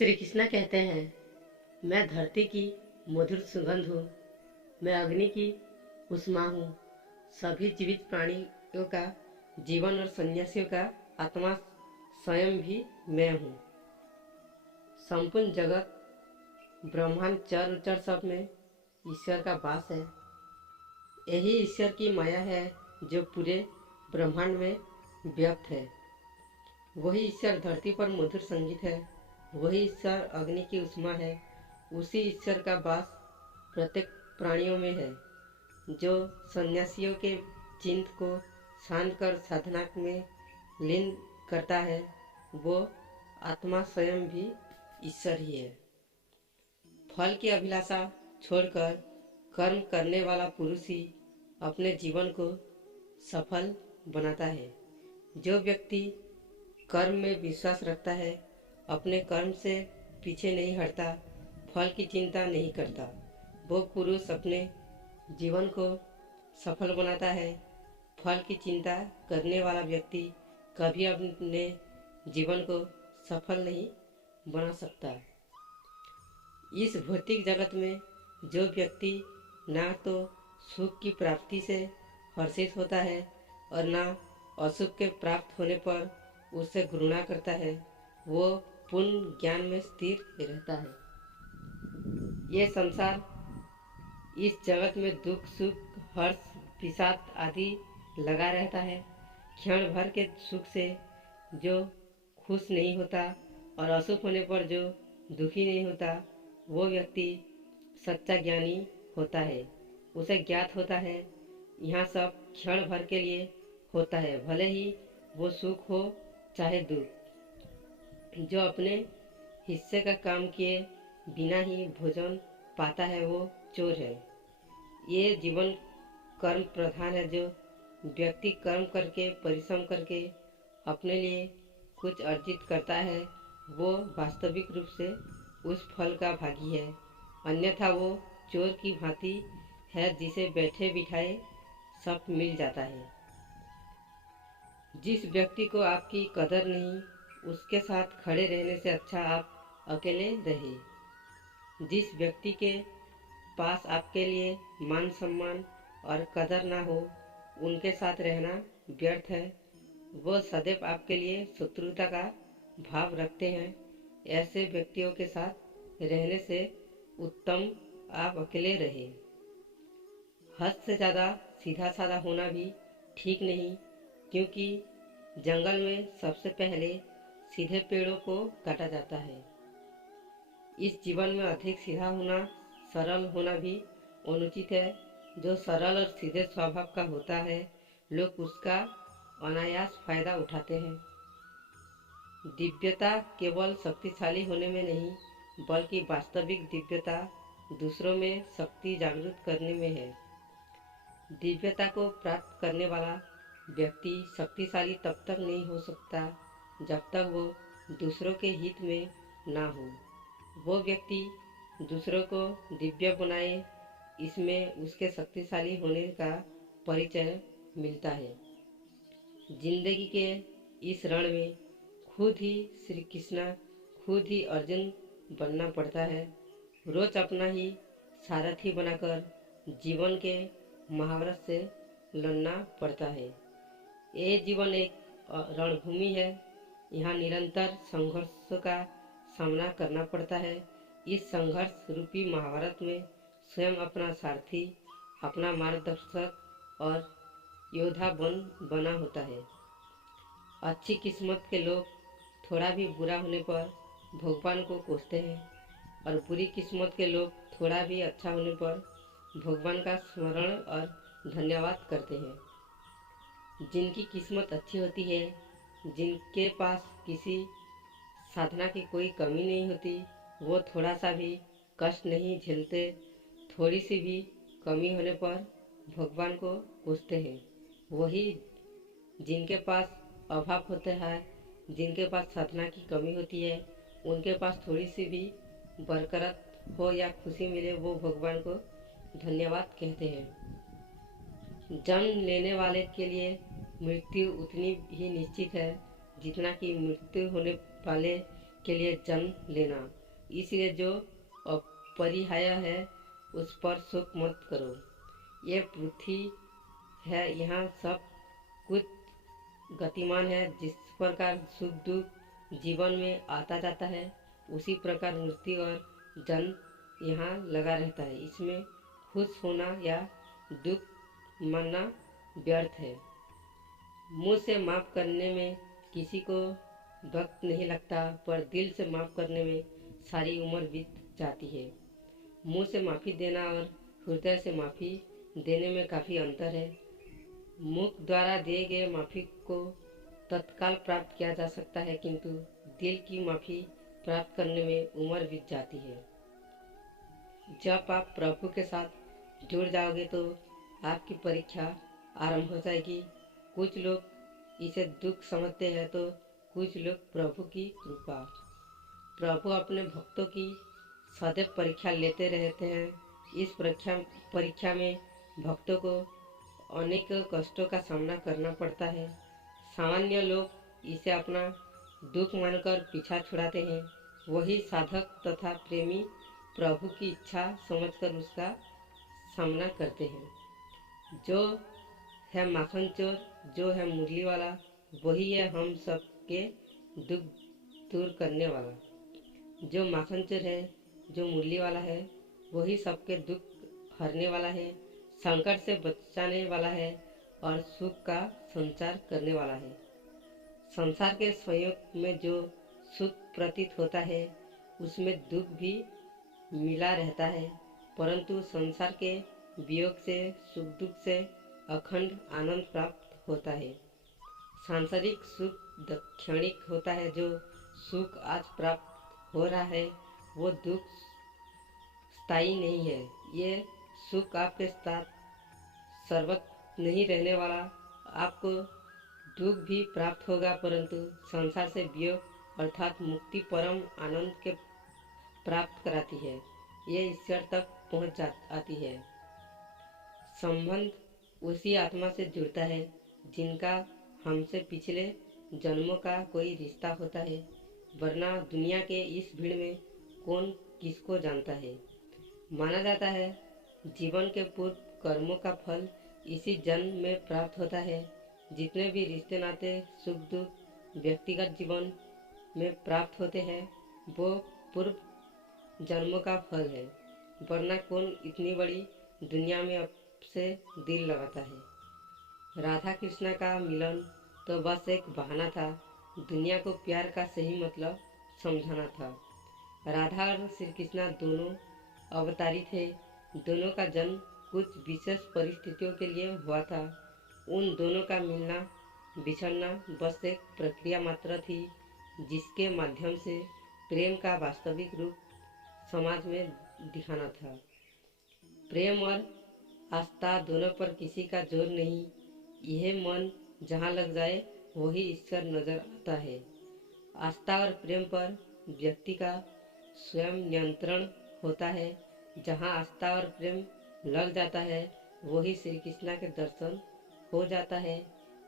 श्री कृष्णा कहते हैं, मैं धरती की मधुर सुगंध हूँ, मैं अग्नि की उष्मा हूँ, सभी जीवित प्राणियों का जीवन और सन्यासियों का आत्मा स्वयं भी मैं हूँ। संपूर्ण जगत ब्रह्मांड चर सब में ईश्वर का वास है। यही ईश्वर की माया है जो पूरे ब्रह्मांड में व्याप्त है। वही ईश्वर धरती पर मधुर संगीत है, वही ईश्वर अग्नि की उष्मा है। उसी ईश्वर का वास प्रत्येक प्राणियों में है। जो सन्यासियों के चिंत को शांत कर साधना में लीन करता है, वो आत्मा स्वयं भी ईश्वर ही है। फल की अभिलाषा छोड़कर कर्म करने वाला पुरुष ही अपने जीवन को सफल बनाता है। जो व्यक्ति कर्म में विश्वास रखता है, अपने कर्म से पीछे नहीं हटता, फल की चिंता नहीं करता, वो पुरुष अपने जीवन को सफल बनाता है। फल की चिंता करने वाला व्यक्ति कभी अपने जीवन को सफल नहीं बना सकता। इस भौतिक जगत में जो व्यक्ति ना तो सुख की प्राप्ति से हर्षित होता है और ना असुख के प्राप्त होने पर उससे घृणा करता है, वो पूर्ण ज्ञान में स्थिर रहता है। ये संसार, इस जगत में दुख सुख हर्ष विषाद आदि लगा रहता है। क्षण भर के सुख से जो खुश नहीं होता और असुख होने पर जो दुखी नहीं होता, वो व्यक्ति सच्चा ज्ञानी होता है। उसे ज्ञात होता है यहाँ सब क्षण भर के लिए होता है, भले ही वो सुख हो चाहे दुख। जो अपने हिस्से का काम किए बिना ही भोजन पाता है, वो चोर है। ये जीवन कर्म प्रधान है। जो व्यक्ति कर्म करके परिश्रम करके अपने लिए कुछ अर्जित करता है, वो वास्तविक रूप से उस फल का भागी है। अन्यथा वो चोर की भांति है, जिसे बैठे बिठाए सब मिल जाता है। जिस व्यक्ति को आपकी कदर नहीं, उसके साथ खड़े रहने से अच्छा आप अकेले रहे। जिस व्यक्ति के पास आपके लिए मान सम्मान और कदर ना हो, उनके साथ रहना व्यर्थ है। वो सदैव आपके लिए शत्रुता का भाव रखते हैं। ऐसे व्यक्तियों के साथ रहने से उत्तम आप अकेले रहे। हद से ज़्यादा सीधा साधा होना भी ठीक नहीं, क्योंकि जंगल में सबसे पहले सीधे पेड़ों को काटा जाता है। इस जीवन में अधिक सीधा होना, सरल होना भी अनुचित है। जो सरल और सीधे स्वभाव का होता है, लोग उसका अनायास फायदा उठाते हैं। दिव्यता केवल शक्तिशाली होने में नहीं, बल्कि वास्तविक दिव्यता दूसरों में शक्ति जागृत करने में है। दिव्यता को प्राप्त करने वाला व्यक्ति शक्तिशाली तब तक नहीं हो सकता जब तक वो दूसरों के हित में ना हो। वो व्यक्ति दूसरों को दिव्य बनाए, इसमें उसके शक्तिशाली होने का परिचय मिलता है। जिंदगी के इस रण में खुद ही श्री कृष्णा, खुद ही अर्जुन बनना पड़ता है। रोज अपना ही सारथी बनाकर जीवन के महाभारत से लड़ना पड़ता है। ये जीवन एक रणभूमि है। यहाँ निरंतर संघर्षों का सामना करना पड़ता है। इस संघर्ष रूपी महाभारत में स्वयं अपना सारथी, अपना मार्गदर्शक और योद्धा बना होता है। अच्छी किस्मत के लोग थोड़ा भी बुरा होने पर भगवान को कोसते हैं, और बुरी किस्मत के लोग थोड़ा भी अच्छा होने पर भगवान का स्मरण और धन्यवाद करते हैं। जिनकी किस्मत अच्छी होती है, जिनके पास किसी साधना की कोई कमी नहीं होती, वो थोड़ा सा भी कष्ट नहीं झेलते। थोड़ी सी भी कमी होने पर भगवान को कोसते हैं। वही जिनके पास अभाव होता है, जिनके पास साधना की कमी होती है, उनके पास थोड़ी सी भी बरकत हो या खुशी मिले, वो भगवान को धन्यवाद कहते हैं। जन्म लेने वाले के लिए मृत्यु उतनी ही निश्चित है जितना कि मृत्यु होने वाले के लिए जन्म लेना। इसलिए जो अपरिहार्य है उस पर शोक मत करो। ये पृथ्वी है, यहाँ सब कुछ गतिमान है। जिस प्रकार सुख दुख जीवन में आता जाता है, उसी प्रकार मृत्यु और जन्म यहाँ लगा रहता है। इसमें खुश होना या दुख मानना व्यर्थ है। मुंह से माफ़ करने में किसी को वक्त नहीं लगता, पर दिल से माफ़ करने में सारी उम्र बीत जाती है। मुंह से माफ़ी देना और हृदय से माफ़ी देने में काफ़ी अंतर है। मुख द्वारा दिए गए माफ़ी को तत्काल प्राप्त किया जा सकता है, किंतु दिल की माफ़ी प्राप्त करने में उम्र बीत जाती है। जब आप प्रभु के साथ जुड़ जाओगे तो आपकी परीक्षा आरंभ हो जाएगी। कुछ लोग इसे दुख समझते हैं तो कुछ लोग प्रभु की कृपा। प्रभु अपने भक्तों की सदैव परीक्षा लेते रहते हैं। इस परीक्षा में भक्तों को अनेक कष्टों का सामना करना पड़ता है। सामान्य लोग इसे अपना दुख मानकर पीछा छुड़ाते हैं। वही साधक तथा प्रेमी प्रभु की इच्छा समझकर उसका सामना करते हैं। जो है माखन चोर, जो है मुरली वाला, वही है हम सबके दुख दूर करने वाला। जो माखन चोर है, जो मुरली वाला है, वही सबके दुख हरने वाला है, संकट से बचाने वाला है और सुख का संचार करने वाला है। संसार के संयोग में जो सुख प्रतीत होता है, उसमें दुख भी मिला रहता है, परंतु संसार के वियोग से सुख दुख से अखंड आनंद प्राप्त होता है। सांसारिक सुख क्षणिक होता है। जो सुख आज प्राप्त हो रहा है वो दुख स्थायी नहीं है। ये सुख आपके साथ सर्वत्र नहीं रहने वाला। आपको दुख भी प्राप्त होगा, परंतु संसार से वियोग अर्थात मुक्ति परम आनंद के प्राप्त कराती है। ये ईश्वर तक पहुँच आती है। संबंध उसी आत्मा से जुड़ता है जिनका हमसे पिछले जन्मों का कोई रिश्ता होता है, वरना दुनिया के इस भीड़ में कौन किसको जानता है। माना जाता है जीवन के पूर्व कर्मों का फल इसी जन्म में प्राप्त होता है। जितने भी रिश्ते नाते सुख दुख व्यक्तिगत जीवन में प्राप्त होते हैं वो पूर्व जन्मों का फल है, वरना कौन इतनी बड़ी दुनिया में अब से दिल लगाता है। राधा कृष्ण का मिलन तो बस एक बहाना था, दुनिया को प्यार का सही मतलब समझाना था। राधा और श्री कृष्ण दोनों अवतारी थे। दोनों का जन्म कुछ विशेष परिस्थितियों के लिए हुआ था। उन दोनों का मिलना बिछड़ना बस एक प्रक्रिया मात्र थी, जिसके माध्यम से प्रेम का वास्तविक रूप समाज में दिखाना था। प्रेम और आस्था दोनों पर किसी का जोर नहीं। यह मन जहाँ लग जाए वही ईश्वर नजर आता है। आस्था और प्रेम पर व्यक्ति का स्वयं नियंत्रण होता है। जहाँ आस्था और प्रेम लग जाता है वही श्री कृष्ण के दर्शन हो जाता है,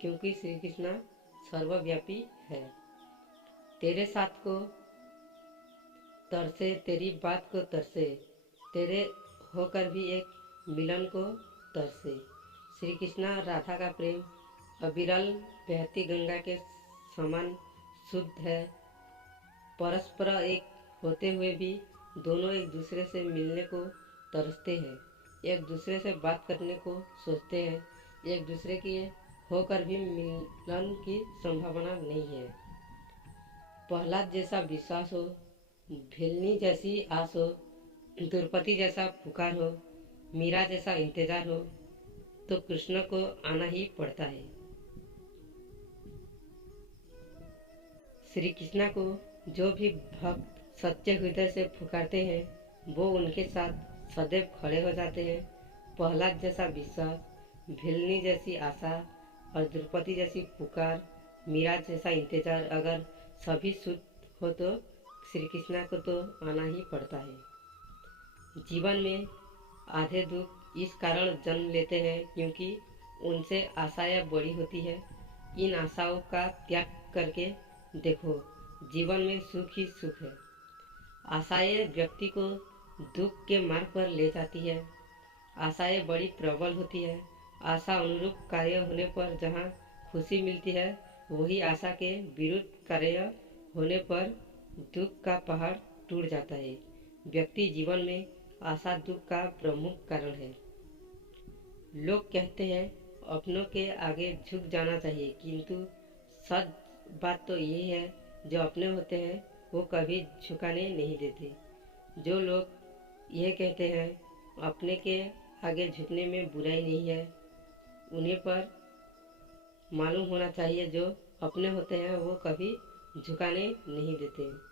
क्योंकि श्री कृष्ण सर्वव्यापी है। तेरे साथ को तरसे, तेरी बात को तरसे, तेरे होकर भी एक मिलन को तरसे। श्री कृष्ण और राधा का प्रेम अविरल बहती गंगा के समान शुद्ध है। परस्पर एक होते हुए भी दोनों एक दूसरे से मिलने को तरसते हैं, एक दूसरे से बात करने को सोचते हैं। एक दूसरे के होकर भी मिलन की संभावना नहीं है। प्रहलाद जैसा विश्वास हो, भेलनी जैसी आस हो, द्रौपदी जैसा पुकार हो, मीरा जैसा इंतजार हो, तो कृष्ण को आना ही पड़ता है। श्री कृष्ण को जो भी भक्त सच्चे हृदय से पुकारते हैं वो उनके साथ सदैव खड़े हो जाते हैं। प्रहलाद जैसा विश्वास, भेलनी जैसी आशा और द्रौपदी जैसी पुकार, मीरा जैसा इंतजार अगर सभी शुद्ध हो तो श्री कृष्ण को तो आना ही पड़ता है। जीवन में आधे दुख इस कारण जन्म लेते हैं क्योंकि उनसे आशाएं बड़ी होती है। इन आशाओं का त्याग करके देखो, जीवन में सुख ही सुख है। आशाएं व्यक्ति को दुख के मार्ग पर ले जाती है। आशाएं बड़ी प्रबल होती है। आशा अनुरूप कार्य होने पर जहाँ खुशी मिलती है, वही आशा के विरुद्ध कार्य होने पर दुख का पहाड़ टूट जाता है। व्यक्ति जीवन में आशा दुख का प्रमुख कारण है। लोग कहते हैं अपनों के आगे झुक जाना चाहिए, किंतु सच बात तो यही है, जो अपने होते हैं वो कभी झुकाने नहीं देते। जो लोग यह कहते हैं अपने के आगे झुकने में बुराई नहीं है, उन्हें पर मालूम होना चाहिए जो अपने होते हैं वो कभी झुकाने नहीं देते।